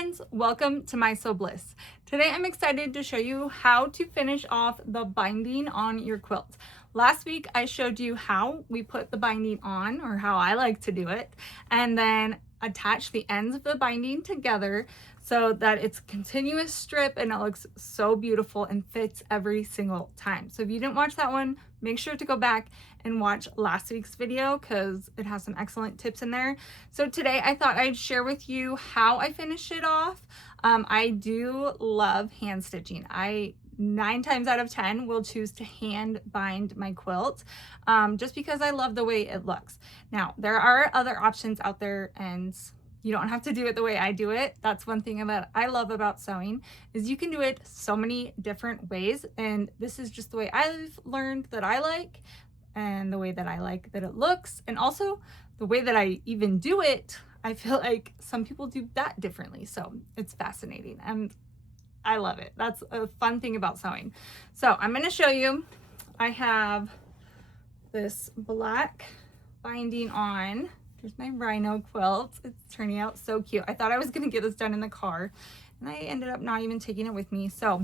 friends, welcome to My Sew Bliss. Today I'm excited to show you how to finish off the binding on your quilt. Last week I showed you how we put the binding on, or how I like to do it, and then attach the ends of the binding together so that it's a continuous strip and it looks so beautiful and fits every single time. So if you didn't watch that one, make sure to go back and watch last week's video because it has some excellent tips in there. So today I thought I'd share with you how I finish it off. I do love hand stitching. I 9 times out of 10 will choose to hand bind my quilt just because I love the way it looks. Now, there are other options out there and you don't have to do it the way I do it. That's one thing that I love about sewing is you can do it so many different ways, and this is just the way I've learned that I like, and the way that I like that it looks, and also the way that I even do it. I feel like some people do that differently, so it's fascinating and I love it. That's a fun thing about sewing. So I'm going to show you. I have this black binding on. Here's my rhino quilt. It's turning out so cute. I thought I was going to get this done in the car and I ended up not even taking it with me. So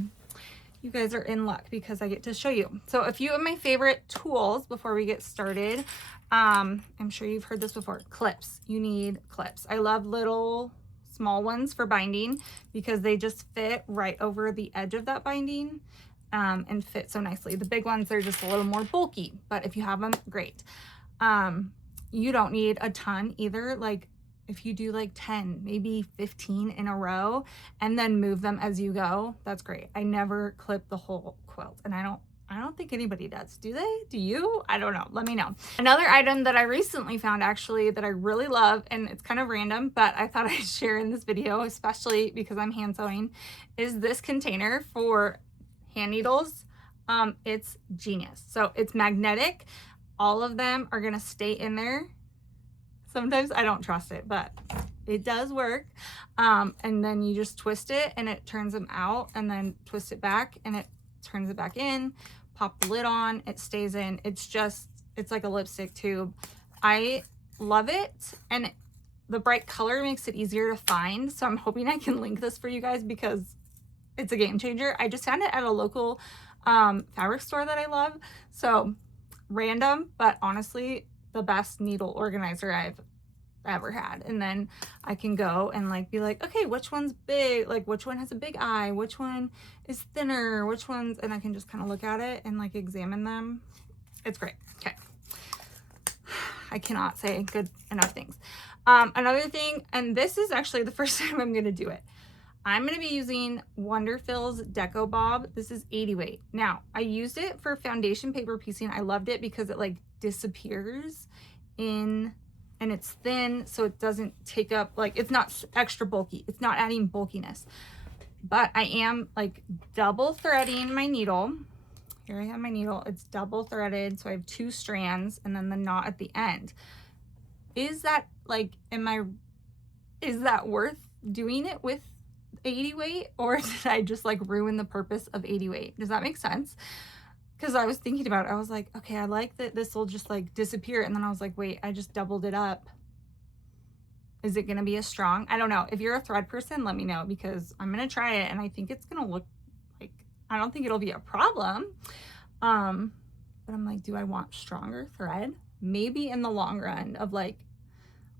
you guys are in luck because I get to show you. So a few of my favorite tools before we get started. I'm sure you've heard this before. Clips. You need clips. I love little small ones for binding because they just fit right over the edge of that binding and fit so nicely. The big ones are just a little more bulky, but if you have them, great. You don't need a ton either. Like if you do like 10, maybe 15 in a row and then move them as you go, that's great. I never clip the whole quilt, and I don't think anybody does. Do they? Do you? I don't know. Let me know. Another item that I recently found actually that I really love, and it's kind of random, but I thought I'd share in this video, especially because I'm hand sewing, is this container for hand needles. It's genius. So it's magnetic. All of them are gonna stay in there. Sometimes I don't trust it, but it does work. And then you just twist it and it turns them out, and then twist it back and it turns it back in. Pop the lid on, it stays in. It's like a lipstick tube. I love it, and the bright color makes it easier to find. So I'm hoping I can link this for you guys because it's a game changer. I just found it at a local fabric store that I love. So random, but honestly the best needle organizer I've ever had. And then I can go and like be like, okay, which one's big, like which one has a big eye, which one is thinner, which ones, and I can just kind of look at it and like examine them. It's great. Okay, I cannot say good enough things. Another thing, and this is actually the first time I'm gonna do it, I'm going to be using Wonderfil's decobob. This is 80 weight. Now, I used it for foundation paper piecing. I loved it because it like disappears in, and it's thin, so it doesn't take up, like it's not extra bulky. It's not adding bulkiness. But I am like double threading my needle. Here I have my needle. It's double threaded, so I have 2 strands and then the knot at the end. Is that like, is that worth doing it with 80 weight, or did I just like ruin the purpose of 80 weight? Does that make sense? Because I was thinking about it. I was like, okay, I like that this will just like disappear, and then I was like, wait, I just doubled it up. Is it gonna be as strong? I don't know. If you're a thread person, let me know, because I'm gonna try it and I think it's gonna look like, I don't think it'll be a problem. But I'm like, do I want stronger thread? Maybe in the long run of like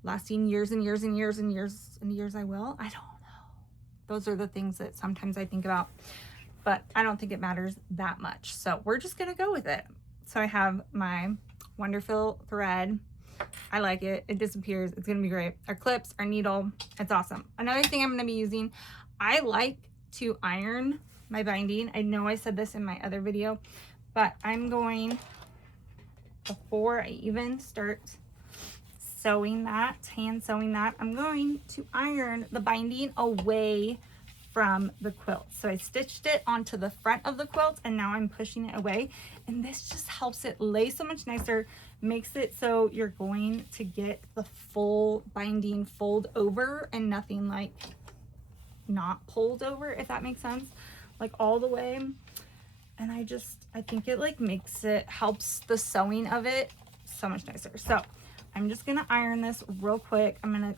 lasting years and years and years and years and years I will. I don't know. Those are the things that sometimes I think about, but I don't think it matters that much. So we're just gonna go with it. So I have my Wonderfil thread. I like it. It disappears. It's gonna be great. Our clips, our needle, it's awesome. Another thing I'm gonna be using, I like to iron my binding. I know I said this in my other video, but I'm going, before I even start sewing that, hand sewing that, I'm going to iron the binding away from the quilt. So I stitched it onto the front of the quilt and now I'm pushing it away, and this just helps it lay so much nicer, makes it so you're going to get the full binding fold over and nothing like not pulled over, if that makes sense, like all the way. And I think it like helps the sewing of it so much nicer. So I'm just gonna iron this real quick. I'm gonna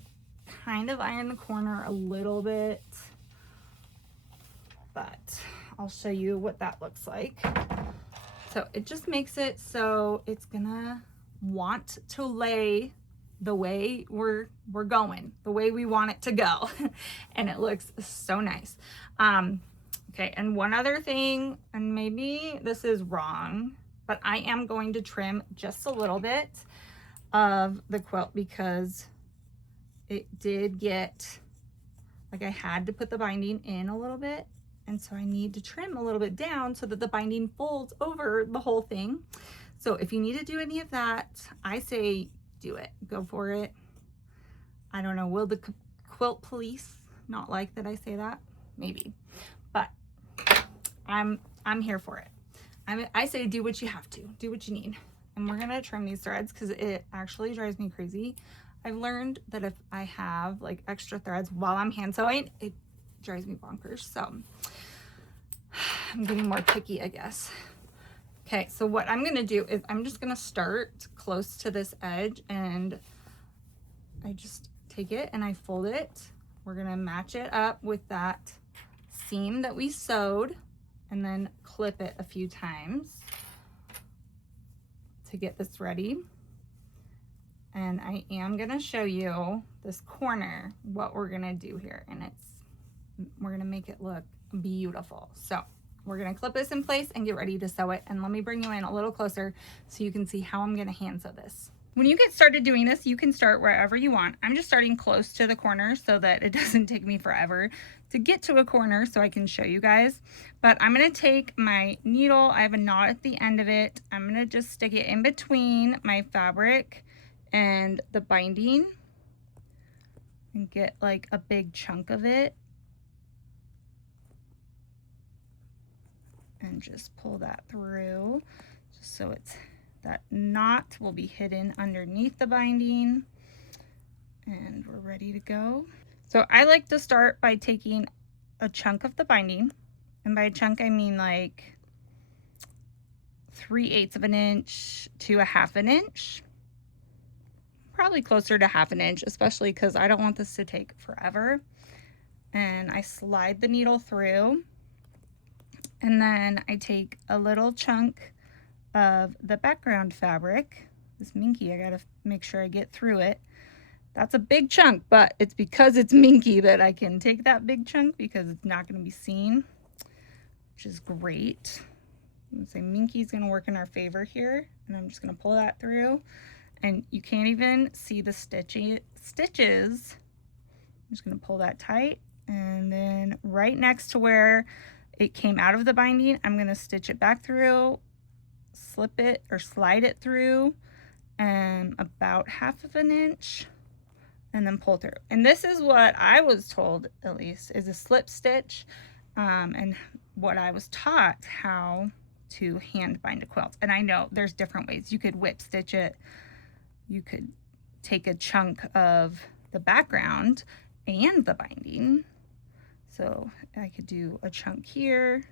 kind of iron the corner a little bit, but I'll show you what that looks like. So it just makes it so it's gonna want to lay the way we're going, the way we want it to go. And it looks so nice. Okay, and one other thing, and maybe this is wrong, but I am going to trim just a little bit of the quilt because it did get, like, I had to put the binding in a little bit, and so I need to trim a little bit down so that the binding folds over the whole thing. So if you need to do any of that, I say do it, go for it. I don't know, will the quilt police not like that I say that? Maybe, but I'm here for it. I say do what you have to, do what you need. And we're gonna trim these threads because it actually drives me crazy. I've learned that if I have like extra threads while I'm hand sewing, it drives me bonkers. So I'm getting more picky, I guess. Okay, so what I'm gonna do is I'm just gonna start close to this edge, and I just take it and I fold it. We're gonna match it up with that seam that we sewed, and then clip it a few times to get this ready. And I am gonna show you this corner, what we're gonna do here, and we're gonna make it look beautiful. So we're gonna clip this in place and get ready to sew it. And let me bring you in a little closer so you can see how I'm gonna hand sew this. When you get started doing this, you can start wherever you want. I'm just starting close to the corner so that it doesn't take me forever to get to a corner so I can show you guys. But I'm gonna take my needle, I have a knot at the end of it. I'm gonna just stick it in between my fabric and the binding and get like a big chunk of it. And just pull that through just so that knot will be hidden underneath the binding, and we're ready to go. So I like to start by taking a chunk of the binding, and by chunk I mean like 3/8 of an inch to a 1/2 an inch, probably closer to 1/2 an inch, especially because I don't want this to take forever. And I slide the needle through, and then I take a little chunk of the background fabric, this minky. I gotta make sure I get through it. That's a big chunk, but it's because it's minky that I can take that big chunk because it's not gonna be seen, which is great. I'm gonna say minky's gonna work in our favor here, and I'm just gonna pull that through, and you can't even see the stitches. I'm just gonna pull that tight, and then right next to where it came out of the binding, I'm gonna stitch it back through, slip it or slide it through about 1/2 an inch, and then pull through. And this is what I was told, at least, is a slip stitch, and what I was taught how to hand bind a quilt. And I know there's different ways. You could whip stitch it, you could take a chunk of the background and the binding. So I could do a chunk here,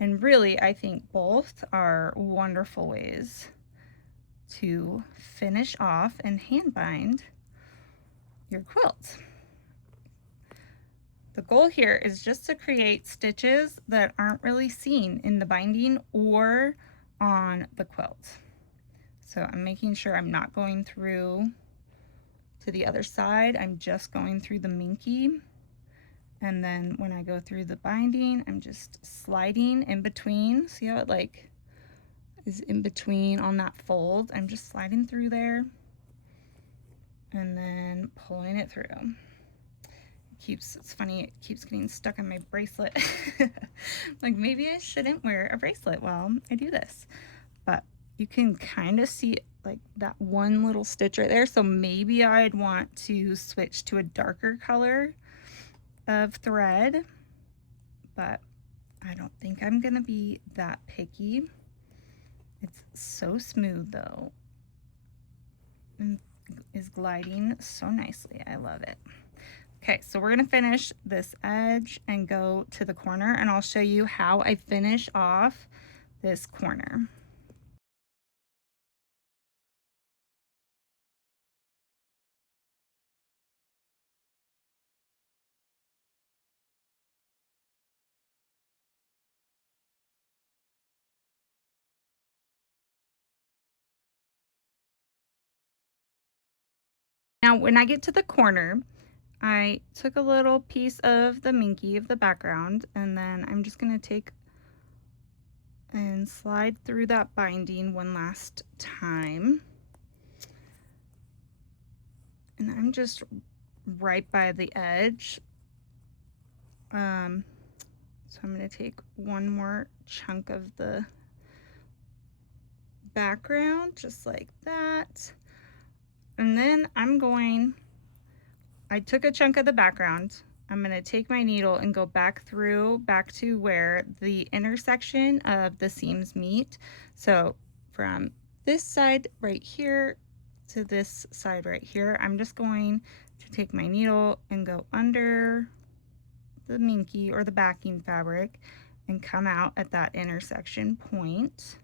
and really I think both are wonderful ways to finish off and hand bind your quilt. The goal here is just to create stitches that aren't really seen in the binding or on the quilt. So I'm making sure I'm not going through to the other side. I'm just going through the minky. And then when I go through the binding, I'm just sliding in between. See how it like is in between on that fold? I'm just sliding through there and then pulling it through. It's funny, it keeps getting stuck on my bracelet. Like, maybe I shouldn't wear a bracelet while I do this. But you can kind of see like that one little stitch right there. So maybe I'd want to switch to a darker color of thread, but I don't think I'm gonna be that picky. It's so smooth though, and is gliding so nicely. I love it. Okay, so we're gonna finish this edge and go to the corner, and I'll show you how I finish off this corner. Now, when I get to the corner, I took a little piece of the minky of the background, and then I'm just going to take and slide through that binding one last time. And I'm just right by the edge. So I'm going to take one more chunk of the background, just like that. And then I took a chunk of the background. I'm going to take my needle and go back to where the intersection of the seams meet. So from this side right here to this side right here, I'm just going to take my needle and go under the minky or the backing fabric and come out at that intersection point.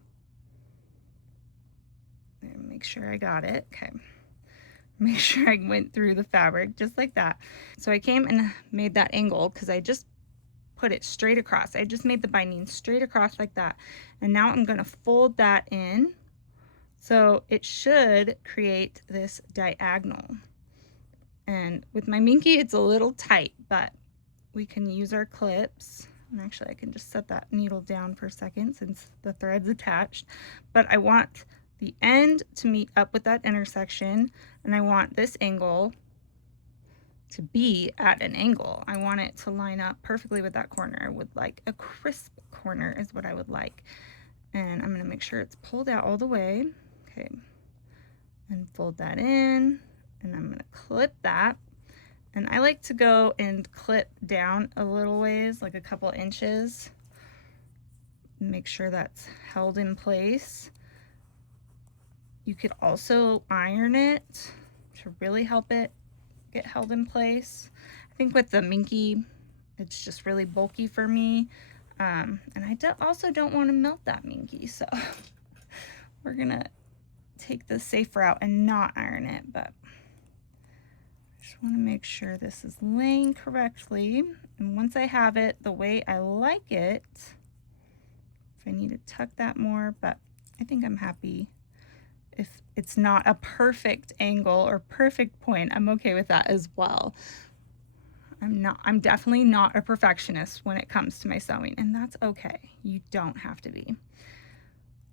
And make sure I got it. Okay. Make sure I went through the fabric just like that. So I came and made that angle because I just put it straight across. I just made the binding straight across like that. And now I'm going to fold that in. So it should create this diagonal. And with my minky, it's a little tight, but we can use our clips. And actually I can just set that needle down for a second since the thread's attached. But I want the end to meet up with that intersection, and I want this angle to be at an angle. I want it to line up perfectly with that corner. I would like a crisp corner is what I would like. And I'm gonna make sure it's pulled out all the way. Okay, and fold that in, and I'm gonna clip that. And I like to go and clip down a little ways, like a couple inches. Make sure that's held in place. You could also iron it to really help it get held in place. I think with the minky, it's just really bulky for me. And I also don't want to melt that minky, so we're gonna take the safe route and not iron it, but just want to make sure this is laying correctly. And once I have it the way I like it, if I need to tuck that more, but I think I'm happy. If it's not a perfect angle or perfect point, I'm okay with that as well. I'm definitely not a perfectionist when it comes to my sewing, and that's okay. You don't have to be.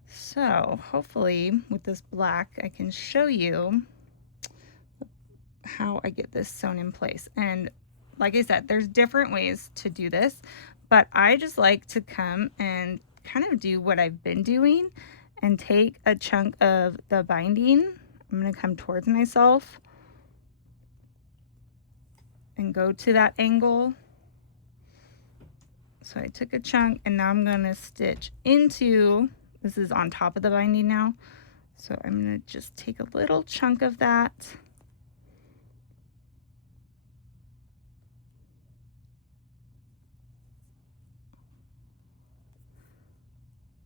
So hopefully with this black, I can show you how I get this sewn in place. And like I said, there's different ways to do this, but I just like to come and kind of do what I've been doing and take a chunk of the binding. I'm going to come towards myself and go to that angle. So I took a chunk, and now I'm going to stitch into, this is on top of the binding now. So I'm going to just take a little chunk of that.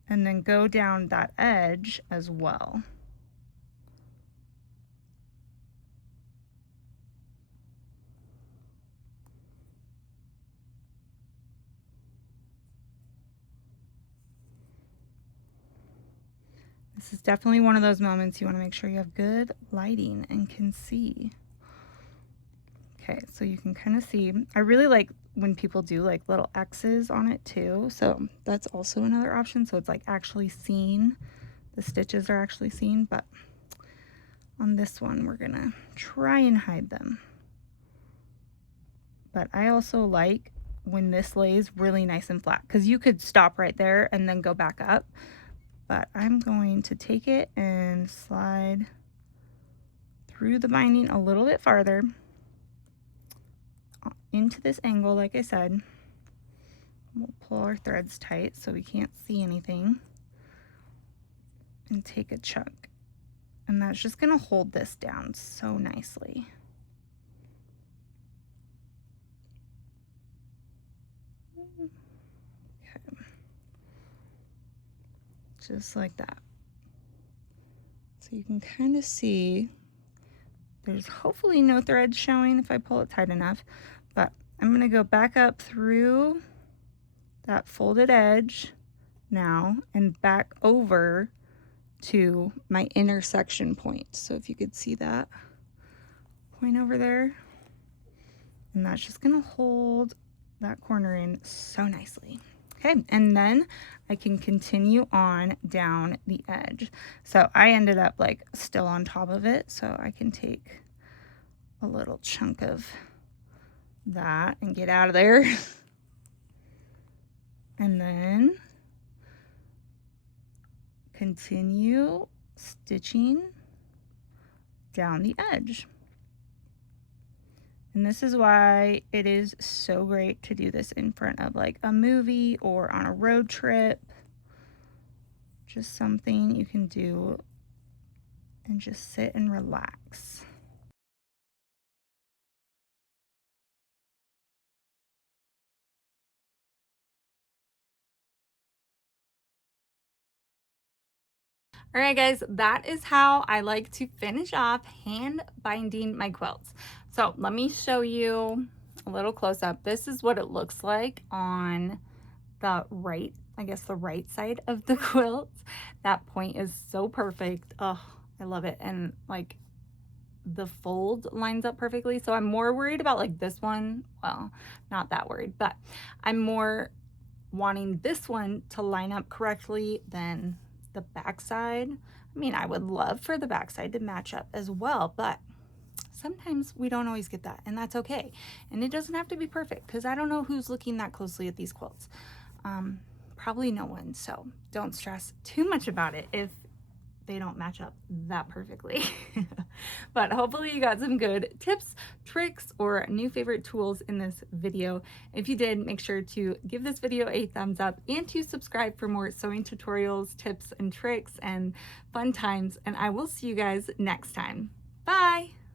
And then go down that edge as well. This is definitely one of those moments you want to make sure you have good lighting and can see. Okay, so you can kind of see. I really like when people do like little X's on it too, so that's also another option. So it's like actually seen, the stitches are actually seen, but on this one we're gonna try and hide them. But I also like when this lays really nice and flat, because you could stop right there and then go back up, but I'm going to take it and slide through the binding a little bit farther into this angle. Like I said, we'll pull our threads tight so we can't see anything, and take a chunk, and that's just going to hold this down so nicely. Okay. Just like that. So you can kind of see there's hopefully no thread showing if I pull it tight enough, but I'm going to go back up through that folded edge now and back over to my intersection point. So if you could see that, point over there. And that's just gonna hold that corner in so nicely. Okay, and then I can continue on down the edge. So I ended up like still on top of it, so I can take a little chunk of that and get out of there. And then continue stitching down the edge. And this is why it is so great to do this in front of like a movie or on a road trip. Just something you can do and just sit and relax. All right, guys, that is how I like to finish off hand binding my quilts. So let me show you a little close up. This is what it looks like on the right, I guess the right side of the quilt. That point is so perfect. Oh, I love it. And like the fold lines up perfectly. So I'm more worried about like this one. Well, not that worried, but I'm more wanting this one to line up correctly than the backside. I mean, I would love for the backside to match up as well, but sometimes we don't always get that, and that's okay. And it doesn't have to be perfect, because I don't know who's looking that closely at these quilts. Probably no one, so don't stress too much about it if they don't match up that perfectly. But hopefully you got some good tips, tricks, or new favorite tools in this video. If you did, make sure to give this video a thumbs up and to subscribe for more sewing tutorials, tips and tricks, and fun times. And I will see you guys next time. Bye!